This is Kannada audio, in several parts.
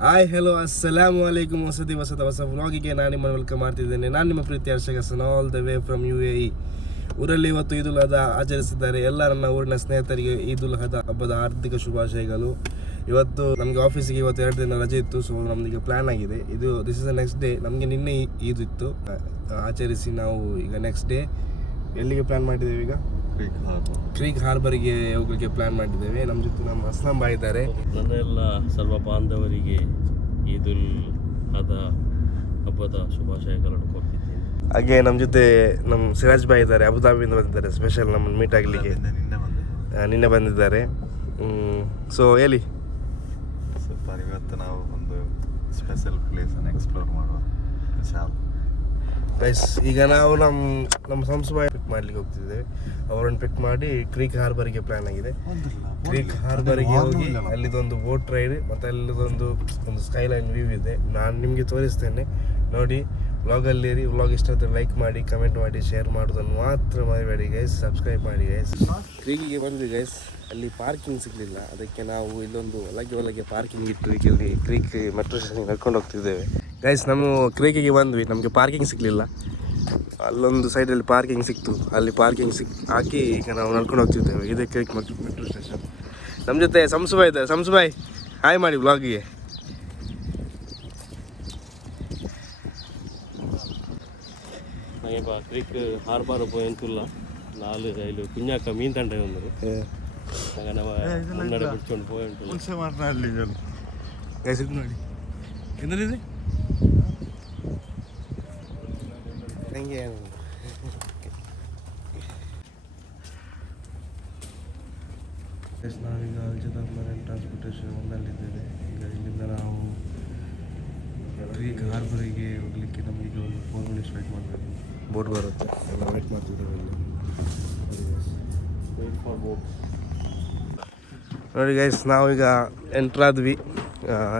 ಹಾಯ್ ಹೆಲೋ ಅಸ್ಸಲಾಮು ಅಲೈಕುಮ್ ಹೊಸ ವ್ಲಾಗಿಗೆ ನಾನು ನಿಮ್ಮನ್ನು ವೆಲ್ಕಮ್ ಮಾಡ್ತಿದ್ದೇನೆ. ನಾನು ನಿಮ್ಮ ಪ್ರೀತಿ Harshak Hasan, all the way from UAE. ಊರಲ್ಲಿ ಇವತ್ತು ಈದುಲ್ ಅದ ಆಚರಿಸಿದ್ದಾರೆ. ಎಲ್ಲ ನನ್ನ ಊರಿನ ಸ್ನೇಹಿತರಿಗೆ ಈದುಲ್ ಅದ ಹಬ್ಬದ ಹಾರ್ದಿಕ ಶುಭಾಶಯಗಳು. ಇವತ್ತು ನಮಗೆ ಆಫೀಸಿಗೆ ಇವತ್ತು 2 ದಿನ ರಜೆ ಇತ್ತು. ಸೊ ನಮ್ದೀಗ ಪ್ಲ್ಯಾನ್ ಆಗಿದೆ, this is the next day. ನಮಗೆ ನಿನ್ನೆ ಈದ್ ಇತ್ತು, ಆಚರಿಸಿ ನಾವು ಈಗ ನೆಕ್ಸ್ಟ್ ಡೇ ಎಲ್ಲಿಗೆ ಪ್ಲ್ಯಾನ್ ಮಾಡಿದ್ದೇವೆ? ಈಗ ಕ್ರೀಕ್ ಹಾರ್ಬರ್ಗೆ ಹೋಗಲಿಕ್ಕೆ ಪ್ಲಾನ್ ಮಾಡಿದ್ದೇವೆ. ನಮ್ಮ ಜೊತೆ ನಮ್ಮ ಅಸ್ಲಾಂ ಬಾಯ್ ಇದ್ದಾರೆ. ನನ್ನ ಎಲ್ಲ ಸರ್ವ ಬಾಂಧವರಿಗೆ ಈದುಲ್ ಅದ ಹಬ್ಬದ ಶುಭಾಶಯಗಳನ್ನು ಕೊಡ್ತಿದ್ದೀನಿ. ಹಾಗೆ ನಮ್ಮ ಜೊತೆ ನಮ್ಮ ಸಿರಾಜ್ ಬಾಯ್ ಇದ್ದಾರೆ, ಅಬುದಾಬಿಯಿಂದ ಬಂದಿದ್ದಾರೆ ಸ್ಪೆಷಲ್ ನಮ್ಮನ್ನು ಮೀಟ್ ಆಗಲಿಕ್ಕೆ. ನಿನ್ನೆ ಬಂದಿದ್ದಾರೆ. ಸೊ ಹೇಳಿ ಸೂಪರ್. ಇವತ್ತು ನಾವು ಒಂದು ಸ್ಪೆಷಲ್ ಪ್ಲೇಸನ್ನು ಎಕ್ಸ್ಪ್ಲೋರ್ ಮಾಡುವ. ಗೈಸ್, ಈಗ ನಾವು ನಮ್ಮ ಸಂಸ್ಥೆ ಪಿಕ್ ಮಾಡ್ಲಿಕ್ಕೆ ಹೋಗ್ತಿದ್ದೇವೆ. ಅವರನ್ನು ಪಿಕ್ ಮಾಡಿ ಕ್ರೀಕ್ ಹಾರ್ಬರ್ಗೆ ಪ್ಲಾನ್ ಆಗಿದೆ. ಕ್ರೀಕ್ ಹಾರ್ಬರ್ಗೆ ಹೋಗಿ ಅಲ್ಲಿದೊಂದು ಬೋಟ್ ರೈಡ್ ಮತ್ತು ಅಲ್ಲಿದೊಂದು ಸ್ಕೈಲೈನ್ ವ್ಯೂ ಇದೆ. ನಾನು ನಿಮಗೆ ತೋರಿಸ್ತೇನೆ, ನೋಡಿ. ವ್ಲಾಗಲ್ಲಿ ವ್ಲಾಗ್ ಇಷ್ಟ ಆದರೆ ಲೈಕ್ ಮಾಡಿ, ಕಮೆಂಟ್ ಮಾಡಿ, ಶೇರ್ ಮಾಡೋದನ್ನು ಮಾತ್ರ ಮರಿಬೇಡಿ ಗೈಸ್. ಸಬ್ಸ್ಕ್ರೈಬ್ ಮಾಡಿ ಗೈಸ್. ಕ್ರೀಕಿಗೆ ಬಂದ್ವಿ ಗೈಸ್, ಅಲ್ಲಿ ಪಾರ್ಕಿಂಗ್ ಸಿಗಲಿಲ್ಲ. ಅದಕ್ಕೆ ನಾವು ಇಲ್ಲೊಂದು ಒಳಗೆ ಪಾರ್ಕಿಂಗ್ ಇಟ್ಟು ಈಗ ಇಲ್ಲಿ ಕ್ರೀಕ್ ಮೆಟ್ರೋ ಸ್ಟೇಷನ್ಗೆ ನಡ್ಕೊಂಡು ಹೋಗ್ತಿದ್ದೇವೆ ಗೈಸ್. ನಮ್ಮ ಕ್ರೀಕಿಗೆ ಬಂದ್ವಿ, ನಮಗೆ ಪಾರ್ಕಿಂಗ್ ಸಿಗಲಿಲ್ಲ. ಅಲ್ಲೊಂದು ಸೈಡಲ್ಲಿ ಪಾರ್ಕಿಂಗ್ ಸಿಕ್ತು, ಅಲ್ಲಿ ಪಾರ್ಕಿಂಗ್ ಹಾಕಿ ಈಗ ನಾವು ನಡ್ಕೊಂಡು ಹೋಗ್ತಿದ್ದೇವೆ. ಇದೇ ಕ್ರೀಕ್ ಮೆಟ್ರೋ ಸ್ಟೇಷನ್. ನಮ್ಮ ಜೊತೆ ಸಂಸುಬಾಯ್ ಇದ್ದಾರೆ. ಸಂಸುಬಾಯ್ ಹಾಯ್ ಮಾಡಿ ವ್ಲಾಗಿಗೆ. ಹಾಗೆ ಕ್ರೀಕ್ ಹಾರ್ಬರ್ ಎಂತಿಲ್ಲ, 4 ರೈಲು ಕುഞ്ഞാക്ക ಮೀನ್ ತಂಡ ಒಂದರು ಮುನ್ನಡೆ ಬಿಡ್ಕೊಂಡು ಪೋಯುಂಟು. ನೋಡಿ ಎಂದಿದೆ ಹಂಗೆ ನಾವೀಗ ಅಲ್ಜದಾಬ್ ಮರೈನ್ ಟ್ರಾನ್ಸ್ಪೋರ್ಟೇಷನ್ ಒಂದಲ್ಲಿದ್ದೇವೆ. ಈಗ ಇಲ್ಲಿಂದ ನಾವು ಕ್ರೀಕ್ ಹಾರ್ಬರಿಗೆ ಹೋಗಲಿಕ್ಕೆ ನಮಗೀಗ ಒಂದು 4 ಮಿನಿಟ್ಸ್ ವೇಟ್ ಮಾಡಬೇಕು. ಬೋಟ್ ಬರುತ್ತೆ, ಎಲ್ಲ ವೇಟ್ ಮಾಡ್ತಿದ್ದೇವೆ ಇಲ್ಲಿ. ನೋಡಿ ಗೈಸ್, ನಾವೀಗ ಎಂಟ್ರಾದ್ವಿ.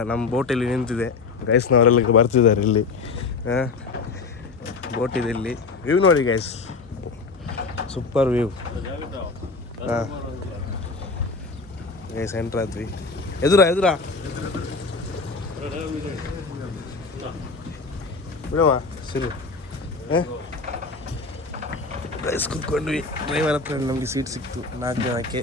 ನಮ್ಮ ಬೋಟಲ್ಲಿ ನಿಂತಿದೆ. ಗೈಸ್ನವರೆಲ್ಲ ಬರ್ತಿದ್ದಾರೆ ಇಲ್ಲಿ. ಬೋಟ್ ಇದೆ ಇಲ್ಲಿ. ವ್ಯೂ ನೋಡಿ ಗೈಸ್, ಸೂಪರ್ ವ್ಯೂ. ಹಾಂ ಗೈಸ್, ಎಂಟ್ರಾದ್ವಿ. ಎದುರಾ ಬಿಡಮ್ಮ ಸರಿ. ಗೈಸ್ ಕುತ್ಕೊಂಡ್ವಿ. ಡ್ರೈವರ್ ಹತ್ರ ನಮಗೆ ಸೀಟ್ ಸಿಕ್ತು 4 ಜನಕ್ಕೆ.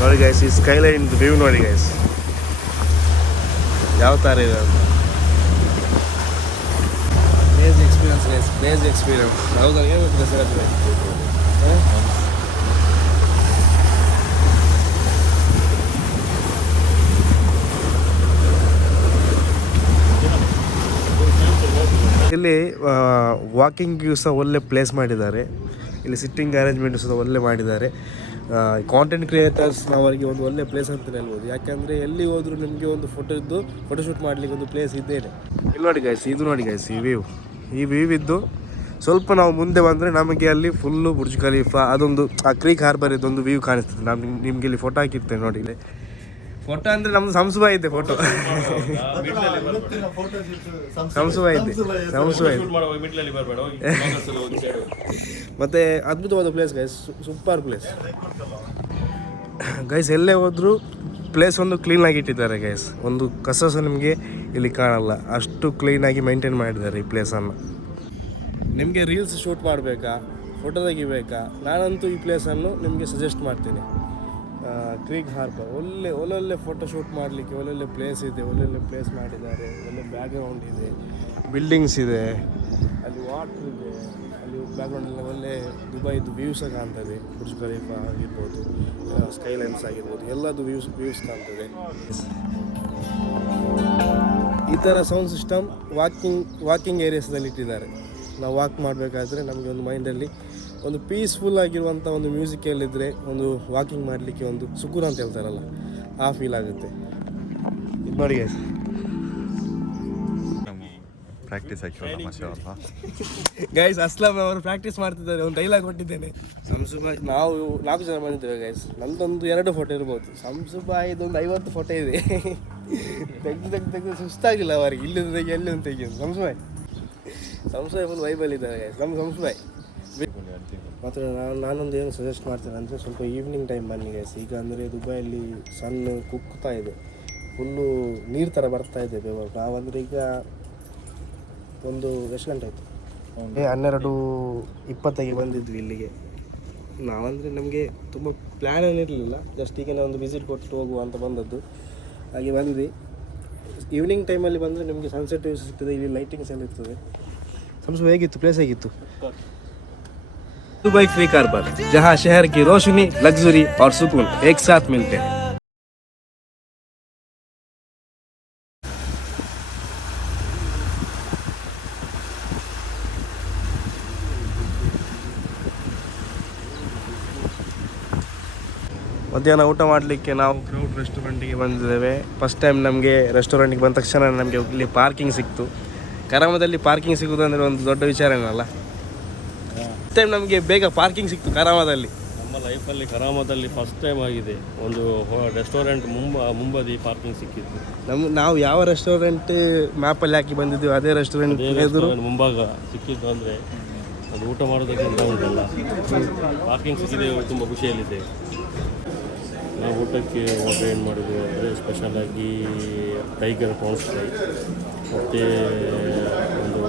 ನೋಡಿ ಗೈಸ್, ಈ ಸ್ಕೈಲೈನ್ ವ್ಯೂ ನೋಡಿ ಗೈಸ್, ಯಾವ ಥರ ಇದೆ ಅಂತ. Crazy experience guys, crazy experience. ಹೌದಾ, ಏನು ಗೊತ್ತಿದೆ ಸರ್ ಅದು? ಇಲ್ಲಿ ವಾಕಿಂಗಿಗೂ ಸಹ ಒಳ್ಳೆ ಪ್ಲೇಸ್ ಮಾಡಿದ್ದಾರೆ. ಇಲ್ಲಿ ಸಿಟ್ಟಿಂಗ್ ಅರೇಂಜ್ಮೆಂಟ್ ಸಹ ಒಳ್ಳೆ ಮಾಡಿದ್ದಾರೆ. ಕಾಂಟೆಂಟ್ ಕ್ರಿಯೇಟರ್ಸ್ನವರಿಗೆ ಒಂದು ಒಳ್ಳೆ ಪ್ಲೇಸ್ ಅಂತಲೇ ಹೇಳ್ಬೋದು. ಯಾಕೆಂದರೆ ಎಲ್ಲಿ ಹೋದರೂ ನಿಮಗೆ ಒಂದು ಫೋಟೋಶೂಟ್ ಮಾಡಲಿಕ್ಕೆ ಒಂದು ಪ್ಲೇಸ್ ಇದ್ದೇನೆ. ಇಲ್ಲಿ ನೋಡಿ ಗೈಸ್, ಇದು ನೋಡಿ ಗೈಸ್, ಈ ವ್ಯೂ ಇದ್ದು ಸ್ವಲ್ಪ ನಾವು ಮುಂದೆ ಬಂದರೆ ನಮಗೆ ಅಲ್ಲಿ ಫುಲ್ಲು ಬುರ್ಜ್ ಖಲೀಫಾ, ಅದೊಂದು ಆ ಕ್ರೀಕ್ ಹಾರ್ಬರ್ ಇದೊಂದು ವ್ಯೂ ಕಾಣಿಸ್ತದೆ. ನಾನು ನಿಮಗೆ ಇಲ್ಲಿ ಫೋಟೋ ಹಾಕಿರ್ತೇನೆ ನೋಡಿ. ಇಲ್ಲಿ ಫೋಟೋ ಅಂದರೆ ನಮ್ಮದು ಸಂಸುಬಾ ಇದೆ ಫೋಟೋ. ಸಂಸುಬಾ ಇದೆ. ಮತ್ತು ಅದ್ಭುತವಾದ place guys, super place guys. ಎಲ್ಲೇ ಹೋದರೂ ಪ್ಲೇಸ್ ಒಂದು ಕ್ಲೀನಾಗಿ ಇಟ್ಟಿದ್ದಾರೆ ಗೈಸ್. ಒಂದು ಕಸ ಸಹ ನಿಮಗೆ ಇಲ್ಲಿ ಕಾಣಲ್ಲ, ಅಷ್ಟು ಕ್ಲೀನಾಗಿ ಮೇಂಟೈನ್ ಮಾಡಿದ್ದಾರೆ ಈ ಪ್ಲೇಸನ್ನು. ನಿಮಗೆ ರೀಲ್ಸ್ ಶೂಟ್ ಮಾಡಬೇಕಾ, ಫೋಟೋ ತೆಗಿಬೇಕಾ, ನಾನಂತೂ ಈ ಪ್ಲೇಸನ್ನು ನಿಮಗೆ ಸಜೆಸ್ಟ್ ಮಾಡ್ತೀನಿ. ಕ್ರೀಕ್ ಹಾರ್ಬರ್ ಒಳ್ಳೊಳ್ಳೆ ಫೋಟೋ ಶೂಟ್ ಮಾಡಲಿಕ್ಕೆ ಒಳ್ಳೊಳ್ಳೆ ಪ್ಲೇಸ್ ಇದೆ. ಒಳ್ಳೊಳ್ಳೆ ಪ್ಲೇಸ್ ಮಾಡಿದ್ದಾರೆ, ಒಳ್ಳೆ ಬ್ಯಾಕ್ಗ್ರೌಂಡ್ ಇದೆ, ಬಿಲ್ಡಿಂಗ್ಸ್ ಇದೆ, ಅಲ್ಲಿ ವಾಟ್ರ್ ಇದೆ, ಅಲ್ಲಿ ಬ್ಯಾಕ್ಗ್ರೌಂಡಲ್ಲಿ ಒಳ್ಳೆ ದುಬೈದು ವ್ಯೂಸ್ ಕಾಣ್ತದೆ. ಬುರ್ಜ್ ಖಲೀಫಾ ಆಗಿರ್ಬೋದು, ಸ್ಕೈಲೈನ್ಸ್ ಆಗಿರ್ಬೋದು, ಎಲ್ಲದು ವ್ಯೂಸ್ ಕಾಣ್ತದೆ. ಈ ಥರ ಸೌಂಡ್ ಸಿಸ್ಟಮ್ ವಾಕಿಂಗ್ ಏರಿಯಾಸ್ದಲ್ಲಿ ಇಟ್ಟಿದ್ದಾರೆ. ನಾವು ವಾಕ್ ಮಾಡಬೇಕಾದ್ರೆ ನಮಗೆ ಒಂದು ಮೈಂಡಲ್ಲಿ ಒಂದು ಪೀಸ್ಫುಲ್ ಆಗಿರುವಂಥ ಒಂದು ಮ್ಯೂಸಿಕಲ್ಲಿದ್ದರೆ ಒಂದು ವಾಕಿಂಗ್ ಮಾಡಲಿಕ್ಕೆ ಒಂದು ಸುಕೂನ್ ಅಂತ ಹೇಳ್ತಾರಲ್ಲ, ಆ ಫೀಲ್ ಆಗುತ್ತೆ. ಇದು ನೋಡಿ ಗೈಸ್, ಪ್ರಾಕ್ಟೀಸ್ ಗೈಸ್ ಅಸ್ಲಾಂ ಅವರು ಪ್ರಾಕ್ಟೀಸ್ ಮಾಡ್ತಿದ್ದಾರೆ. ಒಂದು ಡೈಲಾಗ್ ಕೊಟ್ಟಿದ್ದೇನೆ. ಸಂಸುಬಾಯ್ ನಾವು 4 ಜನ ಬಂದಿದ್ದೇವೆ ಗೈಸ್. ನಮ್ಮದೊಂದು 2 ಫೋಟೋ ಇರ್ಬೋದು. ಸಂಸುಬಾಯ್ದೊಂದು 50 ಫೋಟೋ ಇದೆ. ತೆಗೆದು ಸುಸ್ತಾಗಿಲ್ಲ ಅವರಿಗೆ. ಇಲ್ಲಿಂದ ತೆಗಿ ಎಲ್ಲಿಂದ ತೆಗಿ. ಸಂಸುಬಾಯ್ ಫುಲ್ ವೈಬಲ್ ಇದ್ದಾರೆ ಗೈಸ್. ನಮ್ಮ ಸಂಸುಬಾಯ್ ಮಾತ್ರ ನಾನೊಂದು ಏನು ಸಜೆಸ್ಟ್ ಮಾಡ್ತೇನೆ ಅಂದರೆ ಸ್ವಲ್ಪ ಈವ್ನಿಂಗ್ ಟೈಮ್ ಬನ್ನಿ ಗೈಸ್. ಈಗ ಅಂದರೆ ದುಬೈಯಲ್ಲಿ ಸನ್ ಕುಗ್ತಾ ಇದೆ, ಫುಲ್ಲು ನೀರು ಥರ ಬರ್ತಾ ಇದೆ ಬೆವರು. ನಾವಂದರೆ ಈಗ ಎಷ್ಟು ಗಂಟೆ ಆಯಿತು? 12:20 ಬಂದಿದ್ವಿ ಇಲ್ಲಿಗೆ. ನಾವಂದರೆ ನಮಗೆ ತುಂಬ ಪ್ಲ್ಯಾನ್ ಏನಿರಲಿಲ್ಲ, ಜಸ್ಟ್ ಈಗ ಒಂದು ವಿಸಿಟ್ ಕೊಟ್ಟು ಹೋಗುವ ಅಂತ ಬಂದದ್ದು. ಹಾಗೆ ಬಂದ್ವಿ. ಈವ್ನಿಂಗ್ ಟೈಮಲ್ಲಿ ಬಂದರೆ ನಿಮಗೆ ಸನ್ಸೆಟ್ ಸಿಗ್ತದೆ, ಇಲ್ಲಿ ಲೈಟಿಂಗ್ಸ್ ಎಲ್ಲ ಇರ್ತದೆ. ಸಂಸು ಹೇಗಿತ್ತು? ಪ್ಲೇಸ್ ಹೇಗಿತ್ತು? दुबई क्रीक हार्बर, जहां शहर की रोशनी, लग्जरी और सुकून एक साथ मिलते हैं. ಮಧ್ಯಾಹ್ನ ಊಟ ಮಾಡಲಿಕ್ಕೆ ನಾವು ಕ್ರೌಡ್ ರೆಸ್ಟೋರೆಂಟಿಗೆ ಬಂದಿದ್ದೇವೆ. ಫಸ್ಟ್ ಟೈಮ್ ನಮಗೆ ರೆಸ್ಟೋರೆಂಟಿಗೆ ಬಂದ ತಕ್ಷಣ ನಮಗೆ ಇಲ್ಲಿ ಪಾರ್ಕಿಂಗ್ ಸಿಕ್ತು. ಕರಾಮದಲ್ಲಿ ಪಾರ್ಕಿಂಗ್ ಸಿಗೋದಂದರೆ ಒಂದು ದೊಡ್ಡ ವಿಚಾರನಲ್ಲ. ಫಸ್ಟ್ ಟೈಮ್ ನಮಗೆ ಬೇಗ ಪಾರ್ಕಿಂಗ್ ಸಿಕ್ತು ಕರಾಮದಲ್ಲಿ. ನಮ್ಮ ಲೈಫಲ್ಲಿ ಕರಾಮದಲ್ಲಿ ಫಸ್ಟ್ ಟೈಮ್ ಆಗಿದೆ ಒಂದು ರೆಸ್ಟೋರೆಂಟ್ ಮುಂಬದಿ ಪಾರ್ಕಿಂಗ್ ಸಿಕ್ಕಿತ್ತು. ನಾವು ಯಾವ ರೆಸ್ಟೋರೆಂಟ್ ಮ್ಯಾಪಲ್ಲಿ ಹಾಕಿ ಬಂದಿದ್ದೀವಿ ಅದೇ ರೆಸ್ಟೋರೆಂಟ್ ಎದುರು ಮುಂಭಾಗ ಸಿಕ್ಕಿದ್ದು. ಅಂದರೆ ಅದು ಊಟ ಮಾಡೋದಕ್ಕೆ ಅಂತ ಉಂಟಲ್ಲ, ಪಾರ್ಕಿಂಗ್ ಸಿಕ್ಕಿದೆ, ತುಂಬ ಖುಷಿಯಲ್ಲಿದೆ. ನಾವು ಊಟಕ್ಕೆ ಆರ್ಡರ್ ಏನು ಮಾಡಿದ್ವಿ ಅಂದರೆ ಸ್ಪೆಷಲಾಗಿ ಟೈಗರ್ ಪ್ರಾನ್ಸ್ ಫ್ರೈ, ಮತ್ತು ಒಂದು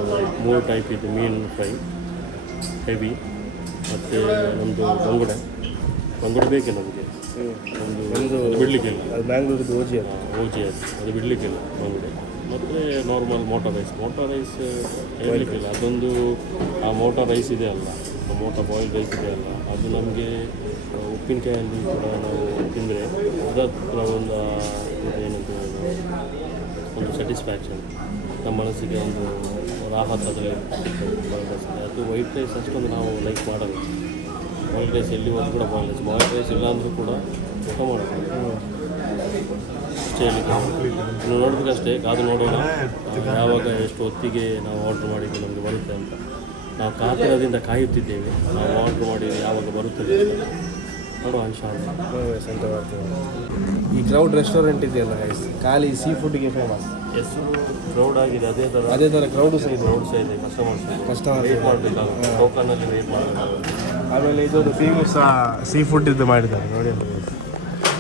3 ಟೈಪ್ ಇದು ಮೀನು ಫ್ರೈ ಹೆವಿ, ಮತ್ತು ನಮ್ಮದು ಬಂಗುಡೆ ಬೇಕೆ ನಮಗೆ. ಒಂದು ಬಿಡಲಿಕ್ಕಿಲ್ಲ, ಅದು ಬ್ಯಾಂಗ್ಳೂರ್ದು ಓಜಿ ಅದು ಬಿಡಲಿಕ್ಕಿಲ್ಲ ಬಂಗುಡೆ. ಮತ್ತು ನಾರ್ಮಲ್ ಮೋಟರ್ ರೈಸ್ ಹೇಳಲಿಕ್ಕಿಲ್ಲ. ಅದೊಂದು ಆ ಮೋಟರ್ ರೈಸ್ ಇದೆ ಅಲ್ಲ, ಮೋಟರ್ ಬಾಯ್ಲ್ ರೈಸ್ ಇದೆ ಅಲ್ಲ, ಅದು ನಮಗೆ ಉಪ್ಪಿನಕಾಯಲ್ಲಿ ಕೂಡ ನಾವು ತಿಂದರೆ ಅದರ ಒಂದು ಏನಂತ ಒಂದು ಸ್ಯಾಟಿಸ್ಫ್ಯಾಕ್ಷನ್, ನಮ್ಮ ಮನಸ್ಸಿಗೆ ಒಂದು ರಾಹತ್ ಅದರಲ್ಲಿ. ಅದು ವೈಟ್ ರೈಸ್ ಅಷ್ಟೊಂದು ನಾವು ಲೈಕ್ ಮಾಡಲ್ಲ. ಬಾಯ್ಲ್ ರೈಸ್ ಎಲ್ಲಿ ಹೋದ್ರು ಕೂಡ ಬಾಯ್ಲ್ ರೈಸ್ ಇಲ್ಲ ಅಂದರೂ ಕೂಡ ಊಟ ಮಾಡೋದು ಇನ್ನು ನೋಡೋದಕ್ಕಷ್ಟೇ. ಕಾದು ನೋಡೋಣ ಯಾವಾಗ ಎಷ್ಟು ಹೊತ್ತಿಗೆ ನಾವು ಆರ್ಡ್ರ್ ಮಾಡಿದ್ದು ನಮಗೆ ಬರುತ್ತೆ ಅಂತ. ನಾವು ಕಾತರದಿಂದ ಕಾಯುತ್ತಿದ್ದೇವೆ, ನಾವು ಆರ್ಡ್ರ್ ಮಾಡಿ ಯಾವಾಗ ಬರುತ್ತದೆ ಅಂತ ನೋಡುವ ಅಂತ ಮಾಡ್ತೀವಿ. ಈ ಕ್ರೌಡ್ ರೆಸ್ಟೋರೆಂಟ್ ಇದೆಯಲ್ಲ ಗೈಸ್, ಖಾಲಿ ಸೀ ಫುಡ್ಗೆ ಫೇಮಸ್. ಹೆಸರು ಕ್ರೌಡ್ ಆಗಿದೆ, ಅದೇ ಥರ ಕ್ರೌಡು ಸಹ ಇದೆ, ಕಸ್ಟಮರ್ ವೇಟ್ ಮಾಡಬೇಕಾಗುತ್ತೆ, ಟೋಕನಲ್ಲಿ ವೇಟ್ ಮಾಡಬೇಕಾಗುತ್ತೆ. ಆಮೇಲೆ ಇದೊಂದು ಫೇಮಸ್ ಸೀ ಫುಡ್ ಇದು ಮಾಡಿದ್ದಾರೆ ನೋಡಿ ಅಂತ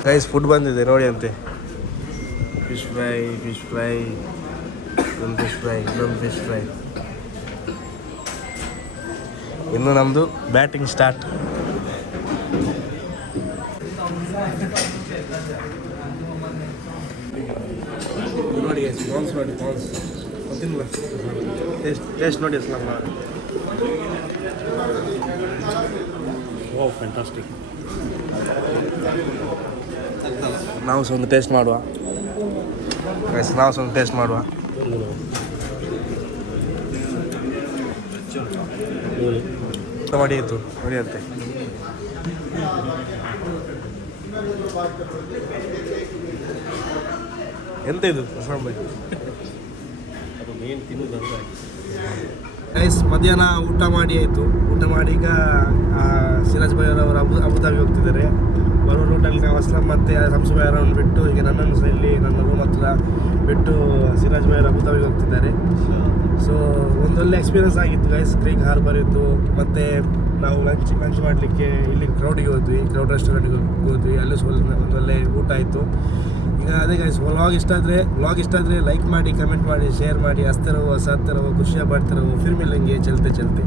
ಗೈಸ್. ಫುಡ್ ಬಂದಿದೆ ನೋಡಿ ಅಂತೆ. ಫಿಶ್ ಫ್ರೈ, ಇನ್ನೊಂದು ಫಿಶ್ ಫ್ರೈ. ಇನ್ನು ನಮ್ಮದು ಬ್ಯಾಟಿಂಗ್ ಸ್ಟಾರ್ಟ್. ನೋಡಿ ಪ್ರಾನ್ಸ್ ಗೊತ್ತಿಲ್ಲ, ಟೇಸ್ಟ್ ನೋಡಿ ಅಸ್ಲಾಂ. Wow, fantastic. ನಾವು ಸಹ ಒಂದು ಟೇಸ್ಟ್ ಮಾಡುವ. ಮಾಡಿ ಆಯಿತು ನೋಡಿ ಅಂತೆ. ಎಂತ ಇದು ಅದು ಮೇನ್ ತಿನ್ನೋದಂತ. ಗೈಸ್ ಮಧ್ಯಾಹ್ನ ಊಟ ಮಾಡಿ ಆಯಿತು. ಊಟ ಮಾಡಿ ಈಗ ಸಿರಾಜ್ ಭಾಯ್ ಅವರು ಅಬುದಾಬಿ ಹೋಗ್ತಿದ್ದಾರೆ. ಬರೋ ರೂಟಲ್ಲಿ ನಾವು ಅಸ್ಲಾಂ ಮತ್ತು ಸಂಸು ಭಾಯ್ ಅವರನ್ನು ಬಿಟ್ಟು ಈಗ ನನ್ನನ್ನು ಸಹ ಇಲ್ಲಿ ನನ್ನ ರೂಮ್ ಹತ್ರ ಬಿಟ್ಟು ಸಿರಾಜ್ ಭಾಯ್ ಅವರು ಅಬುದಾಬಿಗೆ ಹೋಗ್ತಿದ್ದಾರೆ. ಸೊ ಒಂದೊಳ್ಳೆ ಎಕ್ಸ್ಪೀರಿಯನ್ಸ್ ಆಗಿತ್ತು ಗೈಸ್. ಕ್ರೀಕ್ ಹಾರ್ಬರ್ ಇತ್ತು, ಮತ್ತು ನಾವು ಲಂಚ್ ಮಾಡಲಿಕ್ಕೆ ಇಲ್ಲಿ ಕ್ರೌಡ್ ರೆಸ್ಟೋರೆಂಟ್ಗೆ ಹೋದ್ವಿ. ಅಲ್ಲೂ ಸ್ವಲ್ಪ ಒಂದೊಳ್ಳೆ ಊಟ ಆಯಿತು. ಈಗ ಅದೇ ಗೈಸ್, ವ್ಲಾಗ್ ಇಷ್ಟ ಆದರೆ ಲೈಕ್ ಮಾಡಿ, ಕಮೆಂಟ್ ಮಾಡಿ, ಶೇರ್ ಮಾಡಿ. ಹಸ್ತೆ ರಹೋ, ಸಾಥ್ ರಹೋ, ಖುಷಿಯಾಗಿ ಬಾಡ್ತೆ ರಹೋ. ಫಿರ್ ಮಿಲೆಂಗೆ ಚಲ್ತೆ.